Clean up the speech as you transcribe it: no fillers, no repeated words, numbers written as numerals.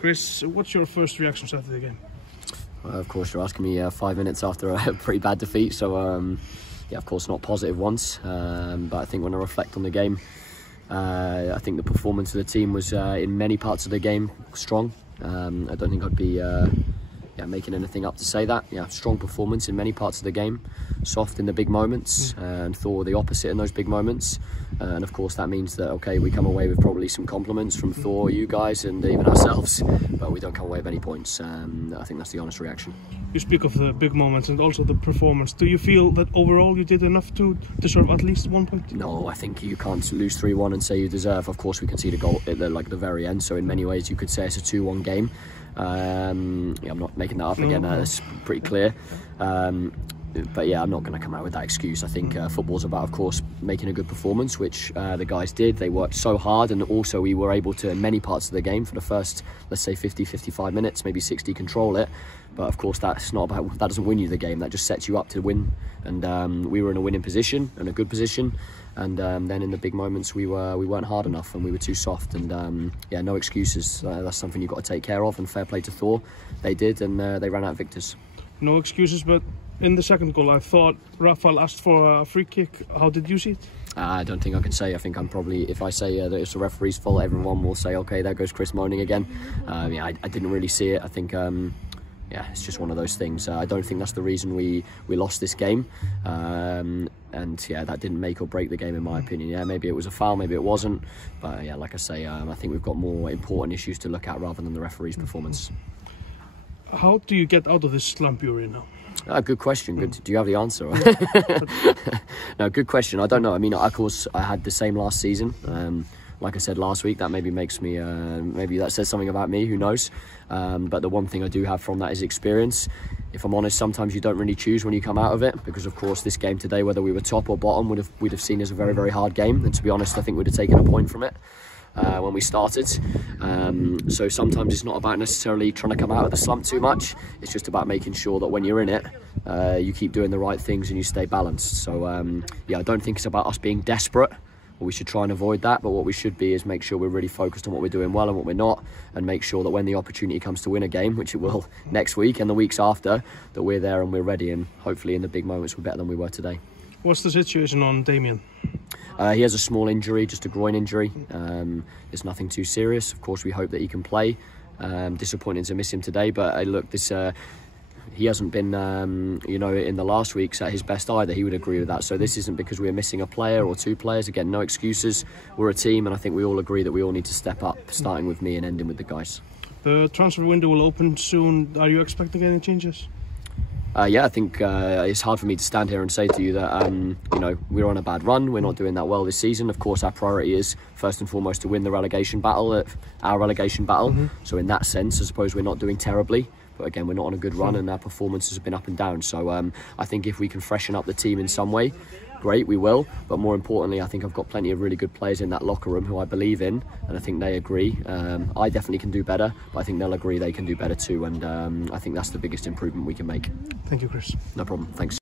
Chris, what's your first reactions after the game? Of course, you're asking me 5 minutes after a pretty bad defeat, so yeah, of course not positive ones, but I think when I reflect on the game, I think the performance of the team was in many parts of the game strong. I don't think I'd be making anything up to say that. Yeah, strong performance in many parts of the game, soft in the big moments, and Thor the opposite in those big moments. And of course that means that, okay, we come away with probably some compliments from Thor, you guys, and even ourselves, but we don't come away with any points. I think that's the honest reaction. You speak of the big moments and also the performance. Do you feel that overall you did enough to deserve at least 1 point? No, I think you can't lose 3-1 and say you deserve. Of course we conceded a goal at the very end, so in many ways you could say it's a 2-1 game. Yeah, I'm not making that up again, that's pretty clear. But yeah, I'm not going to come out with that excuse. I think football's about, of course, making a good performance, which the guys did. They worked so hard, and also we were able to, in many parts of the game, for the first, let's say 50-55 minutes, maybe 60, control it. But of course that's not about, that doesn't win you the game, that just sets you up to win. And we were in a winning position, and a good position, and then in the big moments we weren't hard enough and we were too soft. And yeah, no excuses. That's something you've got to take care of, and fair play to Thor, they did, and they ran out victors. No excuses, but in the second goal I thought Rafael asked for a free kick. How did you see it? I don't think I can say. I think I'm probably, if I say that it's the referee's fault, everyone will say, okay, there goes Chris moaning again. Yeah, I didn't really see it. I think yeah, it's just one of those things. I don't think that's the reason we lost this game. And yeah, that didn't make or break the game in my opinion. Yeah, maybe it was a foul, maybe it wasn't. But yeah, like I say, I think we've got more important issues to look at rather than the referee's performance. How do you get out of this slump you're in now? Good question. Good. Do you have the answer? No, good question. I don't know. I mean, of course, I had the same last season. Like I said last week, that maybe makes me, maybe that says something about me, who knows. But the one thing I do have from that is experience. If I'm honest, sometimes you don't really choose when you come out of it, because of course this game today, whether we were top or bottom, we'd have seen as a very, very hard game. And to be honest, I think we'd have taken a point from it when we started. So sometimes it's not about necessarily trying to come out of the slump too much. It's just about making sure that when you're in it, you keep doing the right things and you stay balanced. So yeah, I don't think it's about us being desperate. We should try and avoid that, but what we should be is make sure we're really focused on what we're doing well and what we're not, and make sure that when the opportunity comes to win a game, which it will next week and the weeks after, that we're there and we're ready, and hopefully in the big moments we're better than we were today. What's the situation on Damien? He has a small injury, just a groin injury. It's nothing too serious. Of course, we hope that he can play. Disappointing to miss him today, but look, this he hasn't been, you know, in the last weeks at his best either. He would agree with that. So this isn't because we're missing a player or two players. Again, no excuses. We're a team, and I think we all agree that we all need to step up, starting with me and ending with the guys. The transfer window will open soon. Are you expecting any changes? Yeah, I think it's hard for me to stand here and say to you that you know, we're on a bad run. We're not doing that well this season. Of course, our priority is first and foremost to win the relegation battle, our relegation battle. So in that sense, I suppose we're not doing terribly. But again, we're not on a good run, and our performance has been up and down. So I think if we can freshen up the team in some way, great, we will. But more importantly, I think I've got plenty of really good players in that locker room who I believe in, and I think they agree. I definitely can do better, but I think they'll agree they can do better too. And I think that's the biggest improvement we can make. Thank you, Chris. No problem. Thanks.